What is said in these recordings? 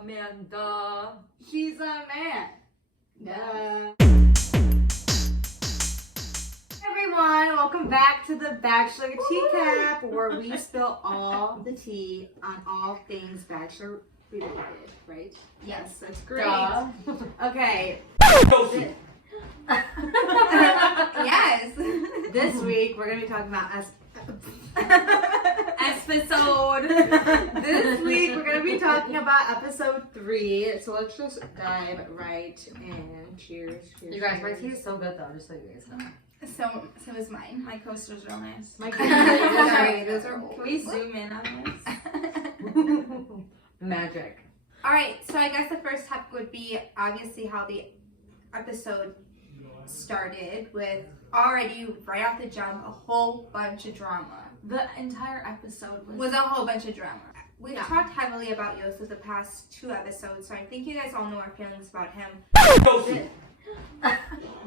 Amanda. She's a man. Duh. Everyone, welcome back to the Bachelor Tea Cap, where we spill all the tea on all things Bachelor related, right? Yes, that's great. Okay. Yes. This week we're gonna be talking about Episode. This week we're gonna be talking about episode 3. So let's just dive right in. Cheers. You guys, my tea is so good though, just so you guys know. So is mine. My coaster's real nice. My Sorry, those are old. Can we zoom in on this? Magic. Alright, so I guess the first topic would be obviously how the episode started with already right off the jump a whole bunch of drama. The entire episode Was a whole bunch of drama. We've talked heavily about Yos the past 2 episodes, so I think you guys all know our feelings about him.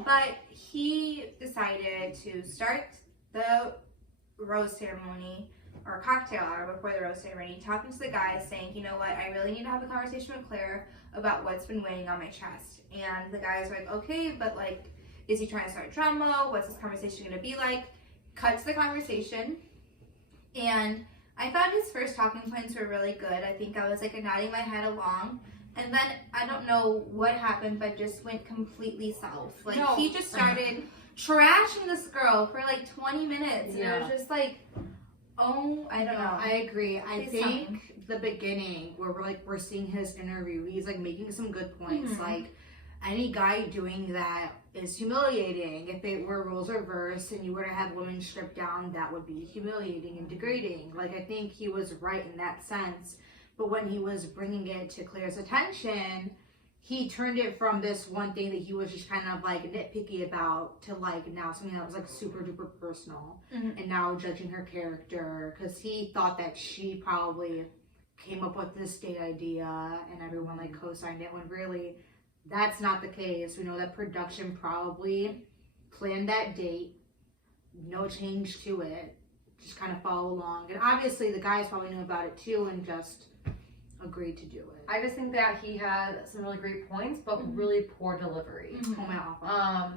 But he decided to start the rose ceremony or cocktail hour before the rose ceremony, talking to the guys, saying, you know what, I really need to have a conversation with Claire about what's been weighing on my chest. And the guys were like, okay, but like, is he trying to start drama? What's this conversation going to be like? Cut to the conversation. And I thought his first talking points were really good. I think I was like nodding my head along. And then I don't know what happened, but just went completely south. Like he just started trashing this girl for like 20 minutes. Yeah. And it was just like, oh, I don't know. I agree. I Please think the beginning where we're seeing his interview, he's like making some good points. Mm-hmm. Like any guy doing that is humiliating. If it were roles reversed and you were to have women stripped down, that would be humiliating and degrading. Like I think he was right in that sense. But when he was bringing it to Claire's attention, he turned it from this one thing that he was just kind of like nitpicky about to like now something that was like super duper personal. Mm-hmm. And now judging her character because he thought that she probably came up with this date idea and everyone like co-signed it when really that's not the case. We know that production probably planned that date, no change to it, just kind of follow along. And obviously the guys probably knew about it too and just agreed to do it. I just think that he had some really great points, but really poor delivery. Oh my awful.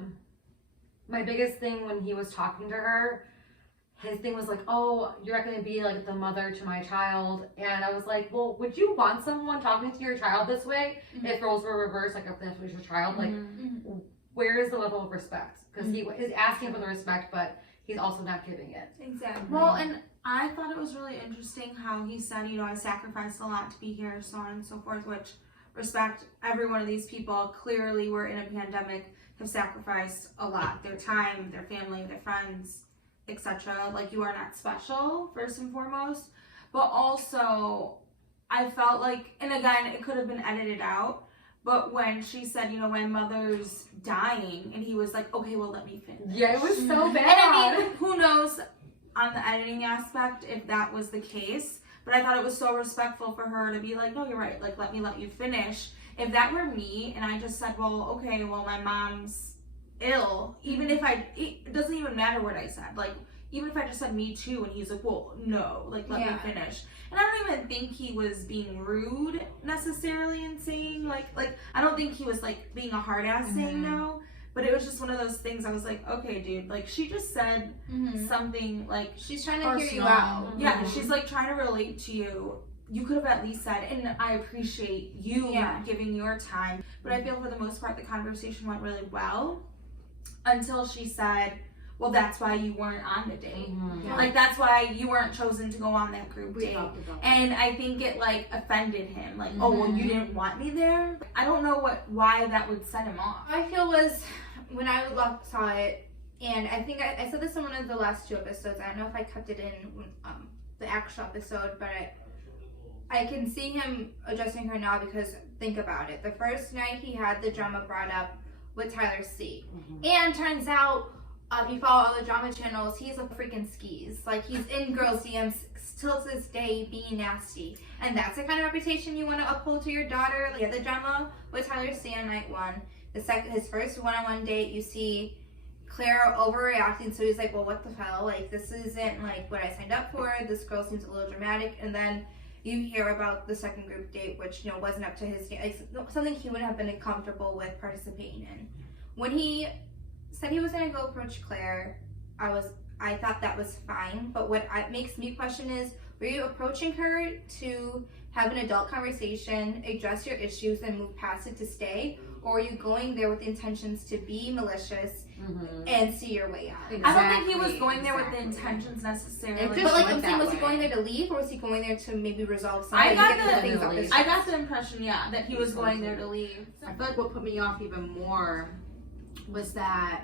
My biggest thing when he was talking to her, his thing was like, oh, you're not going to be like the mother to my child. And I was like, well, would you want someone talking to your child this way if roles were reversed, like if this was your child? Like, where is the level of respect? Because he is asking for the respect, but he's also not giving it. Exactly. Well, and I thought it was really interesting how he said, you know, I sacrificed a lot to be here, so on and so forth, which respect every one of these people. Clearly we're in a pandemic, have sacrificed a lot. Their time, their family, their friends, etc. Like, you are not special, first and foremost. But also, I felt like, and again, it could have been edited out, but when she said, you know, my mother's dying, and he was like, okay, well, let me finish. Yeah, it was so bad. And I mean, who knows on the editing aspect if that was the case, but I thought it was so respectful for her to be like, no, you're right, like, let you finish. If that were me, and I just said, well, okay, well, my mom's ill, even if it doesn't even matter what I said, like, even if I just said me too, and he's like, well, no, like, let me finish. And I don't even think he was being rude necessarily in saying, like, I don't think he was, like, being a hard ass saying no, but it was just one of those things I was like, okay, dude, like, she just said something, like, she's trying to hear you out. Yeah, she's, like, trying to relate to you. You could have at least said, and I appreciate you giving your time, but I feel for the most part the conversation went really well until she said, well, that's why you weren't on the date. Like, that's why you weren't chosen to go on that group date. And I think it, like, offended him. Like, oh, well, you didn't want me there? I don't know why that would set him off. I feel was when I saw it, and I think I said this in one of the last 2 episodes. I don't know if I kept it in the actual episode, but I can see him addressing her now because think about it. The first night he had the drama brought up with Tyler C. And turns out, if you follow all the drama channels, he's a freaking skis. Like, he's in girls' DMs still to this day being nasty. And that's the kind of reputation you want to uphold to your daughter. Like, the drama with Tyler C on night 1. His first one-on-one date, you see Claire overreacting, so he's like, well, what the hell? Like, this isn't, like, what I signed up for. This girl seems a little dramatic. And then you hear about the second group date, which wasn't up to his like something he would have been comfortable with participating in. When he said he was gonna go approach Claire, I thought that was fine. But what makes me question is, were you approaching her to have an adult conversation, address your issues, and move past it to stay? Or are you going there with intentions to be malicious and see your way out? I don't think he was going there with the intentions necessarily. It But just like went I'm saying, that was he way. going there to leave, or was he going there to maybe resolve something? I got and get things off his I chest? got the impression, that he was going there to leave. I feel like what put me off even more was that,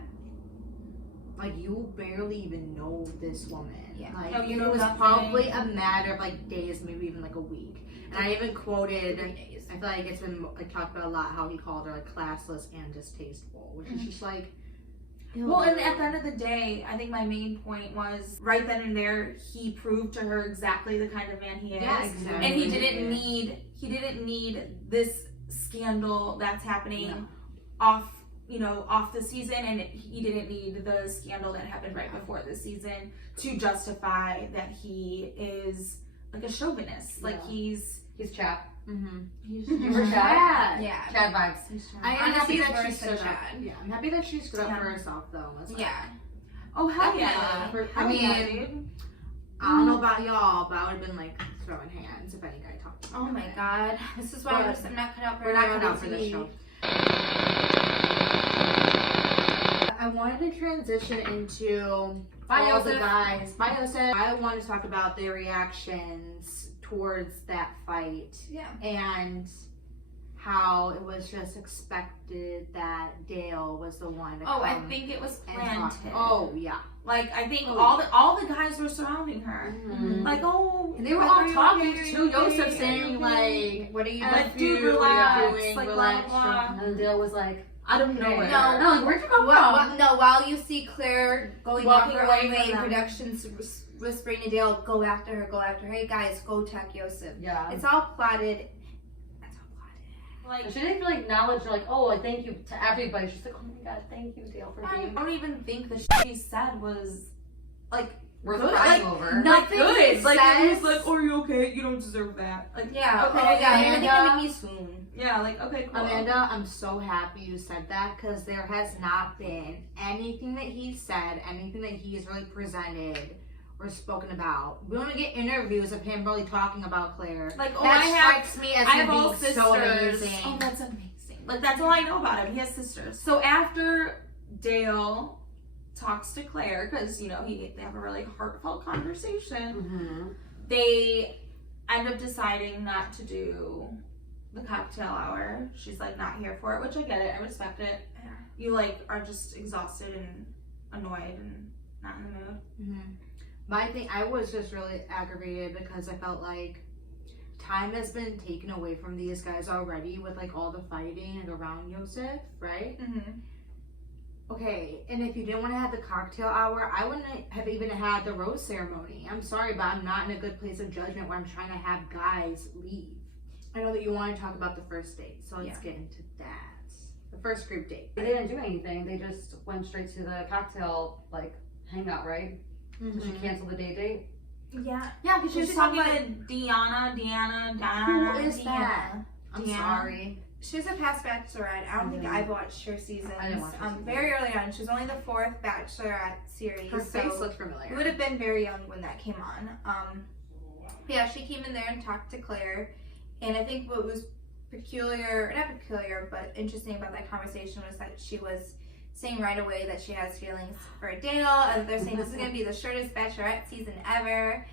like, you barely even know this woman. Yeah. Like, No, you it know was nothing. probably a matter of like days, maybe even like a week. And I even quoted, 3 days. I feel like it's been like talked about a lot how he called her like classless and distasteful, which is just like. Well, and at the end of the day, I think my main point was right then and there, he proved to her exactly the kind of man he is. Yeah, exactly. And he didn't need this scandal that's happening off the season, and he didn't need the scandal that happened right before the season to justify that he is like a chauvinist. Like he's Chad. he's Remember Chad? Yeah. Chad vibes. I'm Honestly, happy that she worse than stood up. Chad. Yeah, I'm happy that she stood up Yeah. for herself though. Was like, Yeah. Oh hell yeah! Definitely. I Hell mean, yeah, dude. I don't know about y'all, but I would have been like throwing hands if any guy talked to me. Oh my god. This is why I'm not cut out for We're not cut reality out for this TV. show. I wanted to transition into all the guys. I want to talk about their reactions towards that fight Yeah. and how it was just expected that Dale was the one to Oh, I come think it was and talk. planted. Oh yeah. Like I think Oh. all the guys were surrounding her. Mhm. Like And they were all talking to Joseph, saying like, What are you like, F dude, you, relax, what are you doing? like, Relax, blah, blah, blah. And then Dale was like, I don't know. No. no, like, where'd you come from? No, while you see Claire going Walking off her away own way, from them. productions whispering to Dale, go after her. Hey guys, go attack Yosef. Yeah. It's all plotted. That's all plotted. Like She didn't really acknowledge, like, oh, like, thank you to everybody. She's like, oh my god, thank you, Dale, for I being don't even think the shit she said was like worth good. crying Like, over. Nothing good. he Like it was says- like, are you okay? You don't deserve that. Like Yeah. okay, Oh yeah. You're Amanda. gonna make me swoon. yeah, like okay, cool. Amanda, I'm so happy you said that because there has not been anything that he said, anything that he's really presented or spoken about. We only get interviews of him really talking about Claire. Like oh, that I have strikes me as I have being all sisters. so amazing. Oh, that's amazing. Like that's all I know about him. He has sisters. So after Dale talks to Claire, because they have a really heartfelt conversation, Mm-hmm. they end up deciding not to do the cocktail hour. She's like not here for it, which I get it. I respect it. Yeah. You like are just exhausted and annoyed and not in the mood. Mm-hmm. My thing, I was just really aggravated because I felt like time has been taken away from these guys already with like all the fighting and around Yosef, right? Mm-hmm. Okay, and if you didn't want to have the cocktail hour, I wouldn't have even had the rose ceremony. I'm sorry, but I'm not in a good place of judgment where I'm trying to have guys leave. I know that you want to talk about the first date, so let's get into that. The first group date. They didn't do anything. They just went straight to the cocktail, like, hangout, right? So she canceled the date. Yeah. Yeah, because She she's was talking talking to Deanna. Who is Deanna. that? I'm Deanna. sorry. She's a past Bachelorette. I don't think I've watched her seasons. I didn't watch her season. Very early on. She was only the 4th Bachelorette series. Her face so looks we familiar. would have been very young when that came on. Yeah, she came in there and talked to Claire. And I think what was not peculiar, but interesting about that conversation was that she was saying right away that she has feelings for Dale. And they're saying this is going to be the shortest Bachelorette season ever.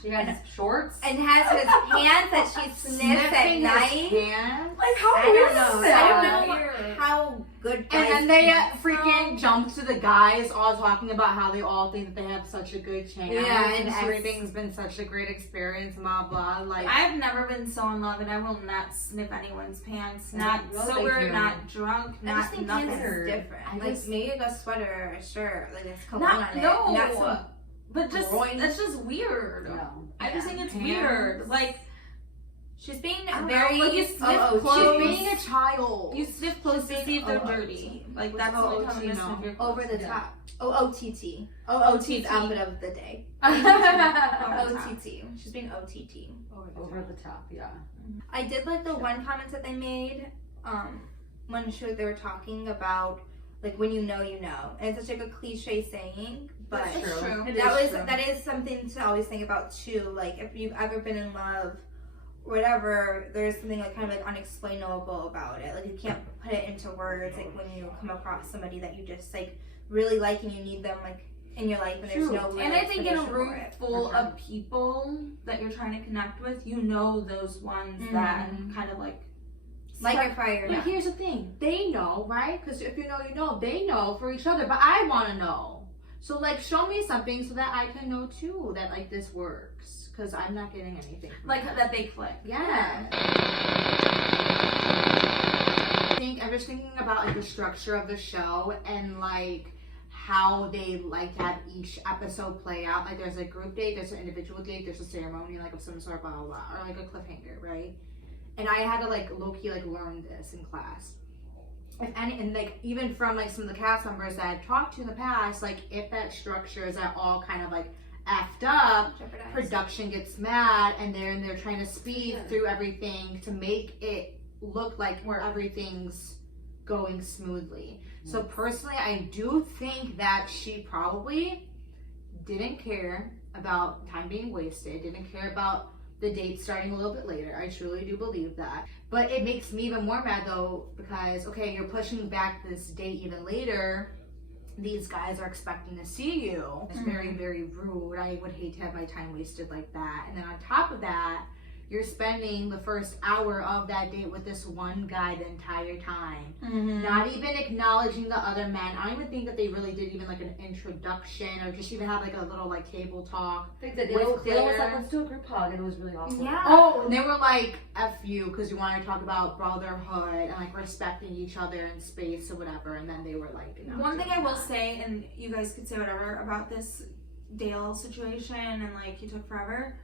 She had shorts. And has his hands that she sniffs at Sniffing night. his hand. Like, how I weird don't know. is I that? don't know how good guys And then they can be. freaking jump to the guys all talking about how they all think that they have such a good chance. Yeah, and and everything's been such a great experience, blah blah. Like I've never been so in love, and I will not sniff anyone's pants. No, Not no, thank sober, you. not drunk, I not just think nothing. pants is different. I Like just- maybe like a sweater or a shirt, like there's cologne Not- on it. no. Not some But just groin. that's just weird. No. I just think it's Pants. weird. Like She's being I don't very know, like you sniff OOT. clothes. She's being a child. You sniff close to see if they're OOT. dirty. Like that's the only time you sniff your clothes. Over the Yeah. top. OOTT. OOT's outfit of the day. OTT. She's being OTT. Over the top, yeah. I did like the one comment that they made when they were talking about like when you know you know, and it's such like a cliche saying, but That's true. that is something to always think about too. Like if you've ever been in love, whatever, there's something like kind of like unexplainable about it. Like you can't put it into words. Like when you come across somebody that you just like really like and you need them like in your life, and there's no real And I think in a explanation room for it. full of people that you're trying to connect with, you know those ones that kind of like Like a fire. But here's the thing, they know, right? Because if you know, you know. They know for each other, but I want to know. So like, show me something so that I can know too that like this works. Because I'm not getting anything. From like that they click. Yeah. I was thinking about like the structure of the show and like how they like to have each episode play out. Like there's a group date, there's an individual date, there's a ceremony like of some sort, blah blah blah, or like a cliffhanger, right? And I had to like low key like learn this in class. If any, and like even from like some of the cast members that I've talked to in the past, like if that structure is at all kind of like effed up, Jeopardized. production gets mad and they're trying to speed through everything to make it look like everything's going smoothly. So personally, I do think that she probably didn't care about time being wasted, didn't care about the date starting a little bit later. I truly do believe that. But it makes me even more mad though, because okay, you're pushing back this date even later. These guys are expecting to see you. It's very, very rude. I would hate to have my time wasted like that. And then on top of that, you're spending the first hour of that date with this one guy the entire time. Not even acknowledging the other men. I don't even think that they really did even like an introduction or just even have like a little like table talk. I think that With Dale was Claire. like, let's do a group hug, and it was really awesome. Yeah. Oh, and they were like, F you, because you want to talk about brotherhood and like respecting each other in space or whatever. And then they were like, no, One thing I will say, and you guys could say whatever about this Dale situation and like he took forever.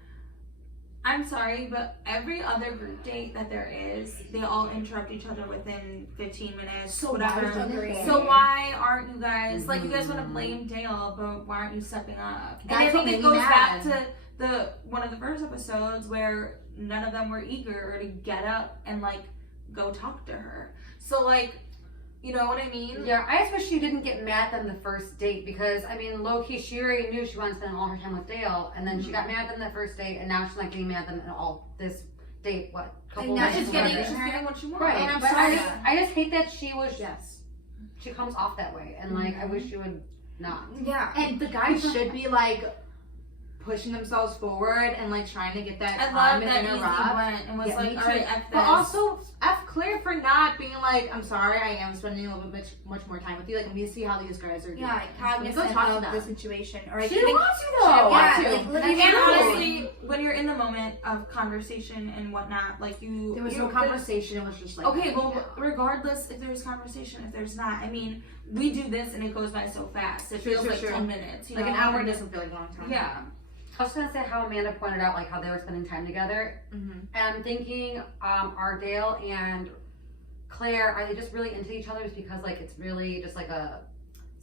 I'm sorry, but every other group date that there is, they all interrupt each other within 15 minutes, So whatever. why isn't it So fair? why aren't you guys, like you guys want to blame Dale, but why aren't you stepping up? And I That's think what it made goes me back mad. to one of the first episodes where none of them were eager to get up and like go talk to her. So like, you know what I mean? Yeah, I just wish she didn't get mad at them the first date because, I mean, low-key, she already knew she wanted to spend all her time with Dale, and then she got mad at them that first date, and now she's not getting mad at them at all this date, what, couple now months she's later. getting- She's getting what she wants. Right, And I'm but sorry. I just hate that she was, Yes. she comes off that way, and like, I wish she would not. Yeah. And the guys should be like pushing themselves forward and like trying to get that I time love and that easy interrupt. went and was Yeah, like, me alright, too. F this. But also F Claire for not being like, I'm sorry, I am spending a little bit much more time with you. Like, let me see how these guys are doing. Yeah, cognizant talk to of them. the situation, or like She didn't even- want to though. Yeah, Want to. like, And literally- honestly, when you're in the moment of conversation and whatnot, like you, There was you- no conversation. It was just like, Okay, well, regardless if there's conversation, if there's not, I mean, we do this and it goes by so fast. It True, feels true, like true. 10 minutes. You like know? an hour doesn't feel like a long time. Yeah. I was gonna say how Amanda pointed out, like, how they were spending time together, Mm-hmm. and I'm thinking, are Dale and Claire, are they just really into each other just because, like, it's really just like a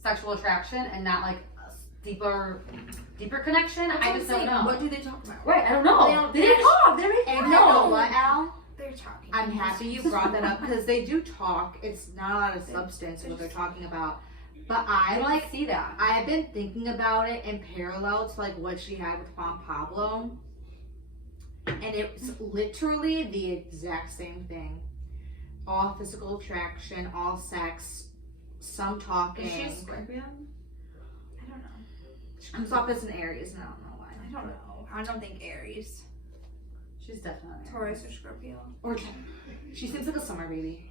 sexual attraction and not like a deeper connection? I just don't know. What do they talk about? Right, I don't know. They didn't talk. They didn't And you know talk. what, Al? They're talking. I'm happy you brought that up because they do talk. It's not a lot of substance in what they're talking about. But I I like like. see that. I have been thinking about it in parallel to like what she had with Juan Pablo, and it's literally the exact same thing. All physical attraction, all sex, some talking. Is she a Scorpio? I don't know. She comes off as an Aries, and I don't know why. I don't know. I don't think Aries, She's definitely. Taurus, or Scorpio. Or she seems like a summer baby.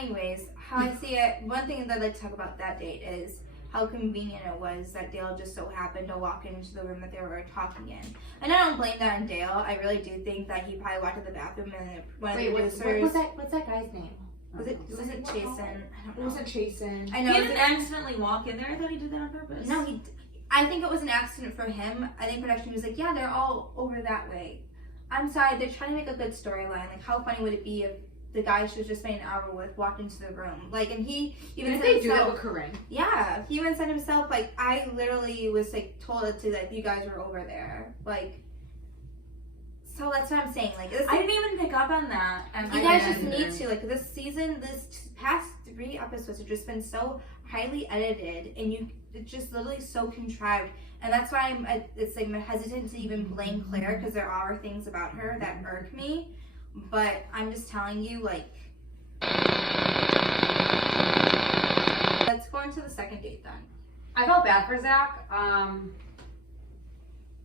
Anyways, how I see it, one thing that I'd like to talk about that date is how convenient it was that Dale just so happened to walk into the room that they were talking in. And I don't blame that on Dale. I really do think that he probably walked to the bathroom and one of the producers. What's that guy's name? Was it Jason? I don't It know. wasn't Chasen. I He know. didn't accidentally walk in there. I thought he did that on purpose. No, I think it was an accident for him. I think production was like, yeah, they're all over that way. I'm sorry, they're trying to make a good storyline. Like, how funny would it be if the guy she was just spending an hour with walked into the room? Like, and he even If said they do that himself, with Corinne. yeah, he even said himself, like, I literally was, like, told it to, like, you guys were over there. Like, so that's what I'm saying. Like, this, I didn't even pick up on that. And you I guys didn't. just need to. Like, this season, this past 3 episodes have just been so highly edited, and it's just literally so contrived. And that's why I'm hesitant to even blame Claire, because there are things about her that irk me. But I'm just telling you, like, let's go into the second date then. I felt bad for Zach,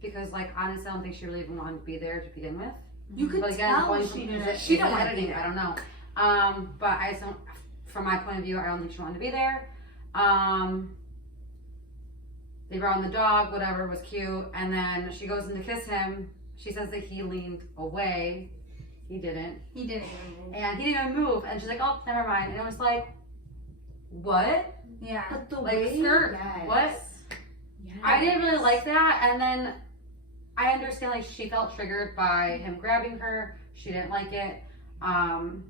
because like honestly, I don't think she really even wanted to be there to begin with. You could But again, tell going she from- didn't. She didn't want to be there. I don't know. But I just don't. From my point of view, I don't think she wanted to be there. They brought in the dog, whatever, was cute, and then she goes in to kiss him. She says that he leaned away. He didn't. He didn't even move. And he didn't even move. And she's like, oh, never mind. And it was like, what? Yeah. But the Like, way, skirt, yes. what? Yes. I didn't really like that. And then I understand, like, she felt triggered by him grabbing her. She didn't like it. And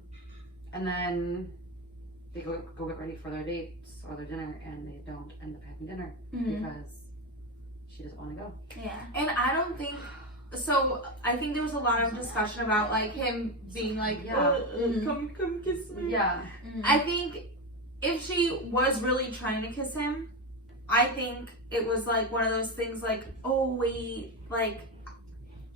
then they go get ready for their dates or their dinner, and they don't end up having dinner because she doesn't want to go. Yeah. And I don't think so. I think there was a lot of discussion about like him being like, Yeah. come kiss me. Yeah. I think if she was really trying to kiss him, I think it was like one of those things like, oh wait, like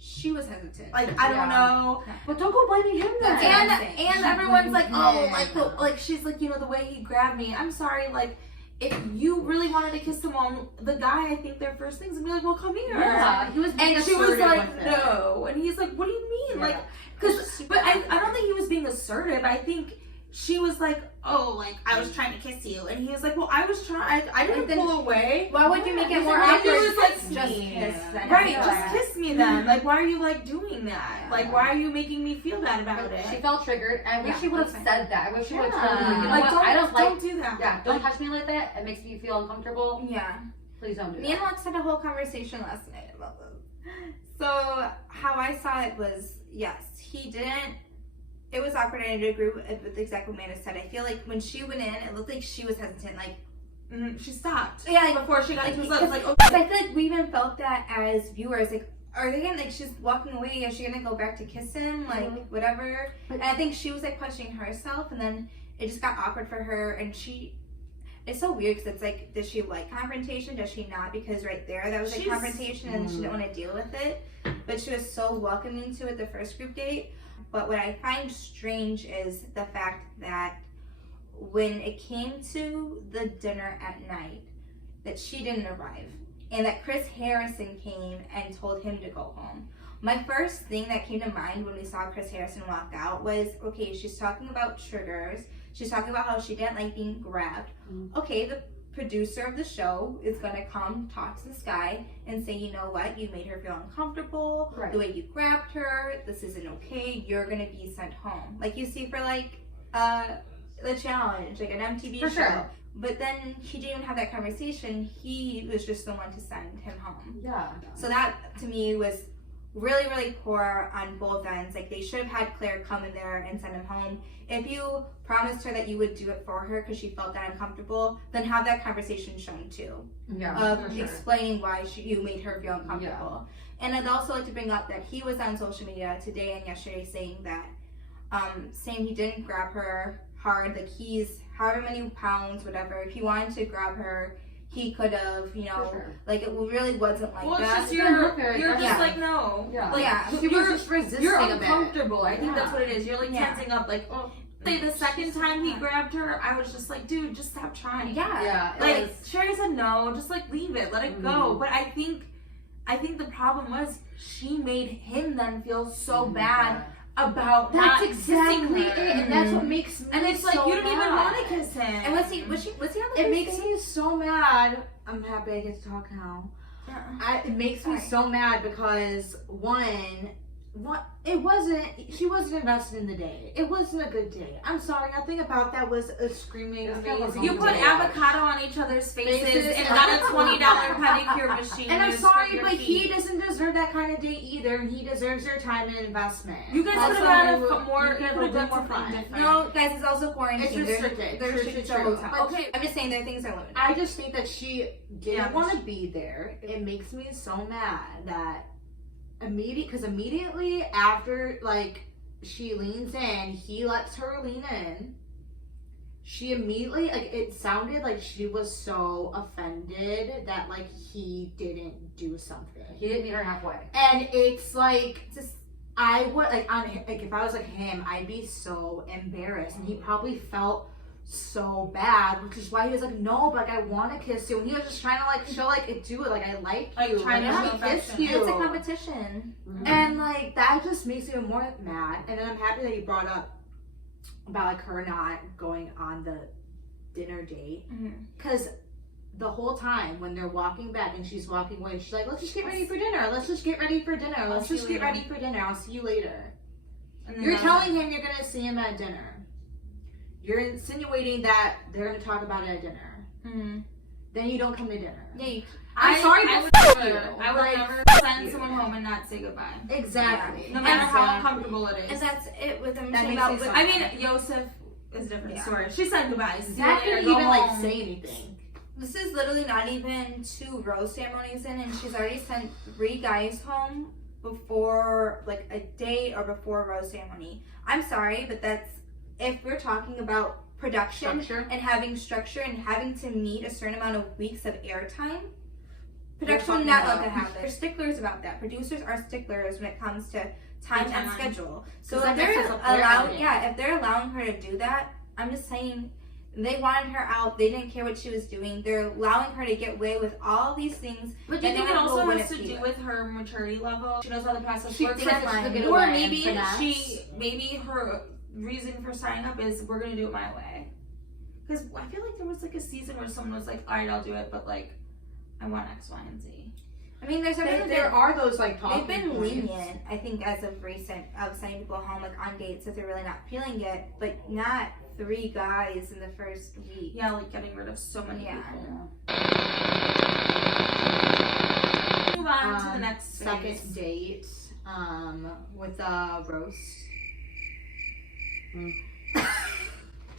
She was hesitant. I don't know. But don't go blaming him then. That's And what I'm saying. and everyone's like, oh, Yeah. like she's like, the way he grabbed me. I'm sorry, like if you really wanted to kiss someone, the guy, I think their first thing's gonna be like, well, come here. Yeah, he was being And she was assertive like, with it. no. And he's like, what do you mean? Yeah. Like, but I don't think he was being assertive. I think she was like, oh, like, I was trying to kiss you. And he was like, well, I was trying, I didn't then- pull away. Why would you make it He's more like, awkward? "Maybe it was like Just me." kiss then. Right, Yeah. just kiss me then. Like, why are you, like, doing that? Like, why are you making me feel bad about it? She felt triggered. I wish Yeah, she would have that's said that. I wish she would have told me, Yeah. you know Like, what? I don't like. don't do that. Yeah, don't touch me like that. It makes me feel uncomfortable. Yeah. Please don't do Me and that. Lex had a whole conversation last night about this. So how I saw it was, yes, he didn't. It was awkward, and I did agree with exactly what Amanda said. I feel like when she went in, it looked like she was hesitant. Like, She stopped. yeah, like, Before she got into his lips, like, because okay. I feel like we even felt that as viewers. Like, are they gonna, like, she's walking away? Is she gonna go back to kiss him? Like, whatever. And I think she was like questioning herself, and then it just got awkward for her. And it's so weird because it's like, does she like confrontation? Does she not? Because right there, that was like She's- confrontation, and she didn't want to deal with it. But she was so welcoming to it the first group date. But what I find strange is the fact that when it came to the dinner at night, that she didn't arrive, and that Chris Harrison came and told him to go home. My first thing that came to mind when we saw Chris Harrison walk out was, okay, she's talking about triggers. She's talking about how she didn't like being grabbed. Okay, the producer of the show is going to come talk to this guy and say, you know what, you made her feel uncomfortable. Right. The way you grabbed her, this isn't okay. You're going to be sent home. Like you see for like the challenge, like an MTV For show. sure. But then he didn't even have that conversation. He was just the one to send him home. Yeah. So that to me was really, really poor on both ends. Like they should have had Claire come in there and send him home. If you promised her that you would do it for her because she felt that uncomfortable, then have that conversation shown too. Yeah. Of for sure. explaining why you made her feel uncomfortable. And I'd also like to bring up that he was on social media today and yesterday saying that, saying he didn't grab her hard, like he's however many pounds, whatever. If he wanted to grab her, he could have, you know, For sure. like it really wasn't like Well, it's that. just You're you're just Yeah. like, no. Yeah. Like, Yeah. She was just resisting you're a bit. uncomfortable. I think Yeah. that's what it is. You're like Yeah. tensing up, like, oh. Say the second time he grabbed her, I was just like, dude, just stop trying. Yeah. Yeah. It Like was, Sherry said no, just like leave it, let it go. Mhm. But I think the problem was she made him then feel so bad about That's not exactly kissing it, her. and that's what makes me And it's like so you don't even mad. want to kiss him. And was he on the It first makes date? me so mad. I'm happy I get to talk now. It makes me Sorry. so mad because one, what it wasn't. She wasn't invested in the day. It wasn't a good day. I'm sorry. Nothing about that was a screaming amazing. You put day. avocado on each other's faces and got a $20 pedicure machine. And I'm used sorry, for your but he feet. doesn't deserve that kind of day either, and he deserves your time and investment. You guys That's could have had what more. you You could could have have done more something fun. different. No, guys, it's also quarantine. It's restricted. They're restricted to a True. hotel. But Okay, I'm just saying their things are limited. I just think that she didn't Yeah, want to be there. It makes me so mad that immediately after, like, she leans in, he lets her lean in. She immediately, like, it sounded like she was so offended that, like, he didn't do something. He didn't meet her halfway. And it's like, I would, like, if I was like him, I'd be so embarrassed. And he probably felt so bad, which is why he was like, no, but like, I want to kiss you. And he was just trying to, like, show, like, do it, like, I like you, trying to let show me kiss affection. you. It's a competition. And like that just makes me more mad. And then I'm happy that you brought up about like her not going on the dinner date, because the whole time when they're walking back and she's walking away, she's like, let's just get ready for dinner. Let's just get ready for dinner. Let's just get ready for dinner. I'll see you later. You're telling him you're gonna see him at dinner. You're insinuating that they're gonna talk about it at dinner. Then you don't come to dinner. Yeah, I'm sorry, I but would fuck never, you. I would Like, never send someone home and not say goodbye. Exactly. No matter how Exactly. uncomfortable it and is. that's it with them That saying makes about. me so I mean, Yosef is a different Yeah. story. She said goodbye. See you Zach later, didn't go even like home. say anything. This is literally not even 2 rose ceremonies in, and she's already sent 3 guys home before like a date or before a rose ceremony. I'm sorry, but that's, if we're talking about production Structure. and having structure and having to meet a certain amount of weeks of airtime, You're production would fucking not up. let that happen. They're sticklers about that. Producers are sticklers when it comes to time and Time. schedule. So 'Cause if that they're messes up their allowing, editing. if they're allowing her to do that, I'm just saying. They wanted her out. They didn't care what she was doing. They're allowing her to get away with all these things. But do you that think no it one also will has to win do it. with her maturity level? She knows how the process She works. thinks that she'll get Or away maybe and maybe her reason for signing up is we're gonna do it my way. Because I feel like there was like a season where someone was like, all right, I'll do it, but like I want X, Y, and Z. I mean, there's There, there are those like talking They've been points. lenient, I think, as of recent, of sending people home like on dates if they're really not feeling it, but not 3 guys in the first week. Yeah, like getting rid of so many Yeah. people. Move on to the next second phase. date with roast.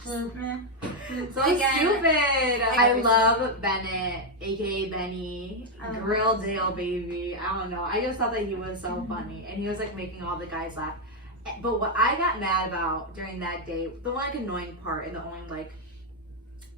So Again, stupid. I everything. love Bennet, aka Benny, I love Grill Dale baby. I don't know. I just thought that he was so funny, and he was like making all the guys laugh. But what I got mad about during that date, the like annoying part and the only like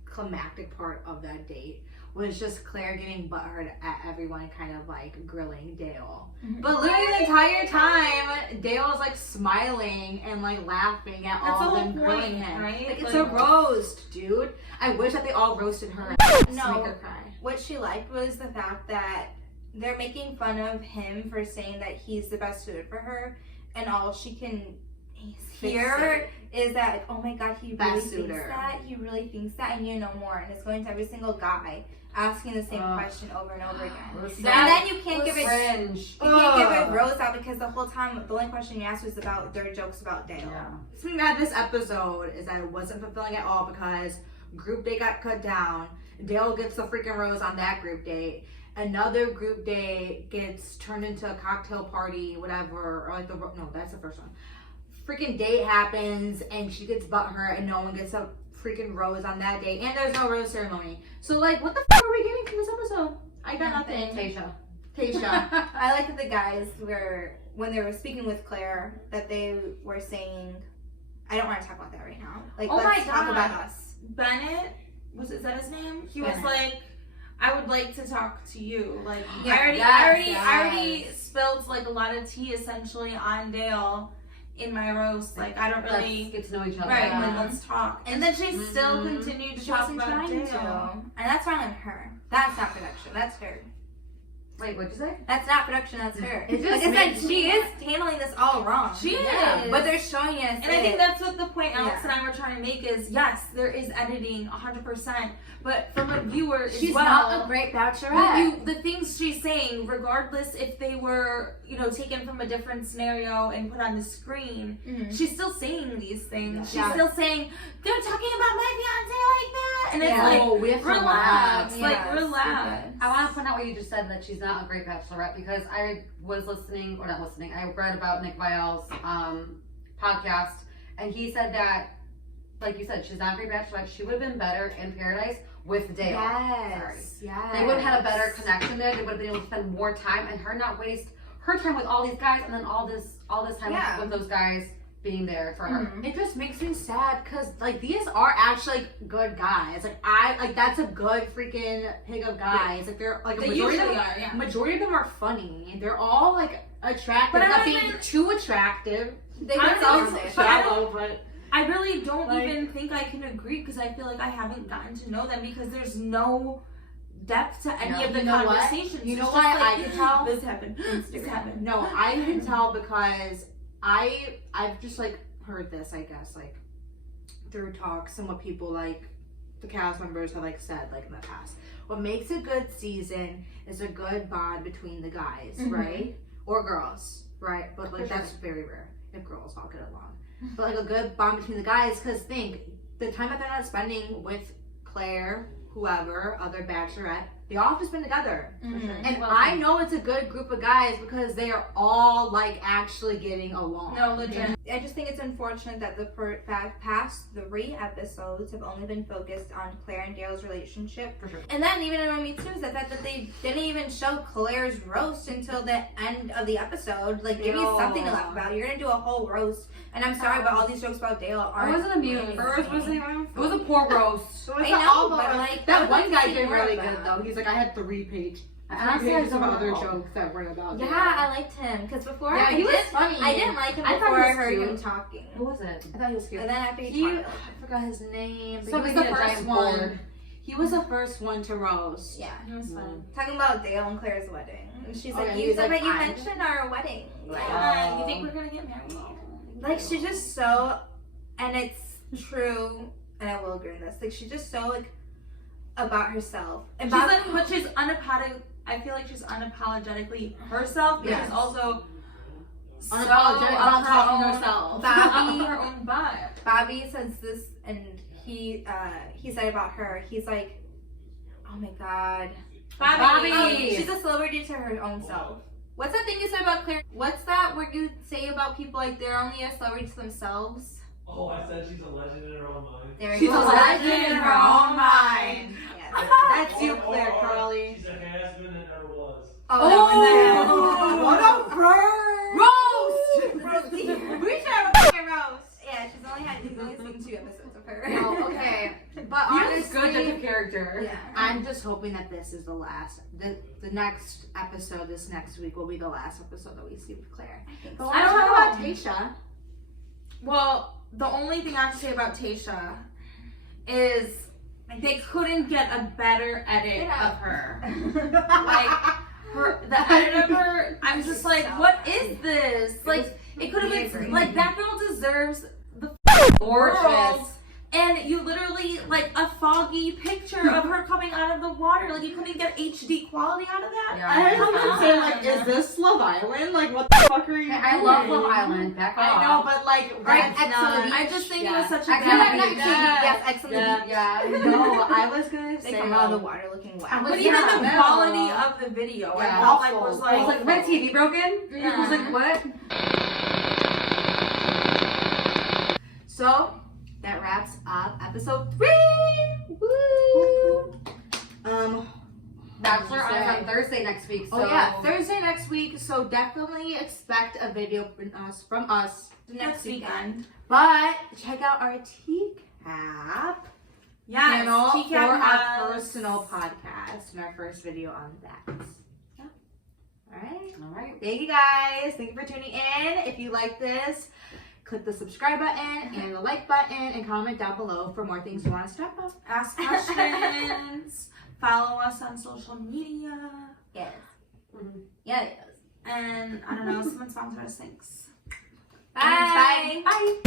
climactic part of that date was just Claire getting butthurt at everyone, kind of like grilling Dale. But literally the entire time, Dale was like smiling and like laughing at That's all the of them whole grilling point, him. right? Like, it's Like- a roast, dude. I wish that they all roasted her to make No. her cry. What she liked was the fact that they're making fun of him for saying that he's the best suited for her, and all she can hear is that, like, oh my god, he really Best thinks suitor. that, he really thinks that, and you know more. And it's going to every single guy asking the same question over and over again. And then you can't give it. Cringe. You can't give it rose out because the whole time the only question you asked was about their jokes about Dale. Yeah. What's me mad this episode is that it wasn't fulfilling at all because group date got cut down. Dale gets the freaking rose on that group date. Another group date gets turned into a cocktail party, whatever, or like no, that's the first one. Freaking date happens and she gets butthurt and no one gets a freaking rose on that day, and there's no rose ceremony. So like, what the fuck are we getting from this episode? I got nothing. Tasha. Tasha. I like that the guys were, when they were speaking with Claire, that they were saying, I don't want to talk about that right now. Like, Oh let's my talk God. about us. Bennett, is that his name? He was Bennett. like, I would like to talk to you. Like, Yeah, I already spilled like a lot of tea essentially on Dale in my roast. Like, I don't really. Let's get to know each other. Right, Yeah. like, let's talk. And then she still Mhm. continued to She talk wasn't about trying Dale. to. And that's wrong on her. That's not production. That's her. Wait, what'd you say? That's not production, that's her. It just Like I said, makes she is handling this all wrong. She Yeah. is. But they're showing us And I think it. that's what the point Alex Yeah. and I were trying to make is, yes, there is editing 100%, but from a viewer as She's well. not a great bachelorette. The things she's saying, regardless if they were, taken from a different scenario and put on the screen, she's still saying these things. Yeah. She's still saying, they're talking about my fiance like that. And it's Yeah. like, Oh, we have to relax. laugh. Like, Yeah, relax. stupid. I want to point out what you just said, that she's not a great bachelorette, because I was listening, or not listening, I read about Nick Viall's podcast, and he said that, like you said, she's not a great bachelorette. She would have been better in Paradise with Dale. Yes. Yes. They would have had a better connection there. They would have been able to spend more time, and her not waste her time with all these guys, and then all this time Yeah. with those guys being there for her. It just makes me sad because like these are actually like, good guys. Like that's a good freaking pig of guys. Like they're like a They majority usually of them, are, yeah. majority of them are funny. They're all like attractive, But I'm not not being even- too attractive. They I were don't know, selfish. but I Shallow, but I really don't Like- even think I can agree because I feel like I haven't gotten to know them because there's no depth to any No. of the You know what? conversations. You know It's why just like, I can tell? This happened. This happened. no, I can tell because I've just like heard this, I guess, like through talks and what people like the cast members have like said like in the past. What makes a good season is a good bond between the guys, right? Or girls, right? But like For sure. that's very rare if girls all get along. But like a good bond between the guys, because think the time that they're not spending with Claire, whoever, other bachelorette, they all have to spend together. And Well, I know it's a good group of guys because they are all like actually getting along. No, legit. I just think it's unfortunate that the past 3 episodes have only been focused on Claire and Dale's relationship. For sure. And then even annoyed me too is the fact that they didn't even show Claire's roast until the end of the episode. Like, give me something to laugh about. You're gonna do a whole roast, and I'm sorry, but all these jokes about Dale I aren't. wasn't amused. Hers wasn't It was a poor roast. I know, but like that I one would guy see did more really of good that. though. He's like, I had 3 pages Honestly, I of don't other know. jokes that were about. Yeah, Dale. I liked him because before Yeah, I he was did, funny. I didn't like him I thought before he I was heard cute. him talking. Who was it? I thought he was cute. And then after he He, talked, I forgot his name, but Something he was in the a first giant one. board. He was the first one to roast. yeah. It was fun. Talking about Dale and Claire's wedding. And she's Oh, like, yeah, you he's said like, that you I- mentioned our wedding. Like, You think we're gonna get married? like, she's just so, and it's true, and I will agree with this. Like, she's just so, like, about herself. She's About, like, but she's unapologetic. I feel like she's unapologetically herself, but Yes. she's also so Unapologetic about of her talking own- herself. Bobby- of her own vibe. Bobby says this, and he said about her, he's like, oh my god. Bobby. She's a celebrity to her own self. What's that thing you said about Claire? What's that where you say about people like they're only a celebrity to themselves? Oh, I said she's a legend in her own mind. There we She's go. a legend in her own mind. Yes. That's you, Claire Or Curly. She's a has-been and never was. Oh, What a bird! Roast! We should have a fucking roast. Yeah, she's only seen 2 episodes of her. Oh, okay. But He was honestly, good as a character. Yeah. I'm just hoping that this is the last. The next episode, this next week, will be the last episode that we see with Claire. But I let's don't talk know. about Tayshia. Well, the only thing I have to say about Tayshia is they couldn't get a better edit Yeah. of her. The edit of her, I'm just like, what is this? Like, it could have been, like, that girl deserves the world. Gorgeous. And you literally, like, a foggy picture of her coming out of the water. Like, you couldn't get HD quality out of that? Yeah. I heard Come someone on. say, like, is this Love Island? Like, what the fuck are you I doing? love Love Island. Back off. I know, but, like, Right, that's excellent. not... I just think it Yeah. was such a I bad kinda idea. Yes, excellent. Yeah. No, I was gonna They say... come out of the water looking wow. But Yeah. even the Yeah. quality of the video, I Yeah. felt like was I was like, like, my TV broken? I was like, what? So, that wraps up episode 3! Woo! Bachelor on Thursday next week. So Oh yeah, Thursday next week, so definitely expect a video from us next weekend. But check out our TCAP Yes, channel TCAP for our has- personal podcast and our first video on that. Yeah. Alright. All right. Thank you guys. Thank you for tuning in. If you like this, click the subscribe button and the like button and comment down below for more things you want us to talk about. Ask questions. Follow us on social media. Yes. Yeah, it is. And I don't know, someone sponsor us. Thanks. Bye. Bye.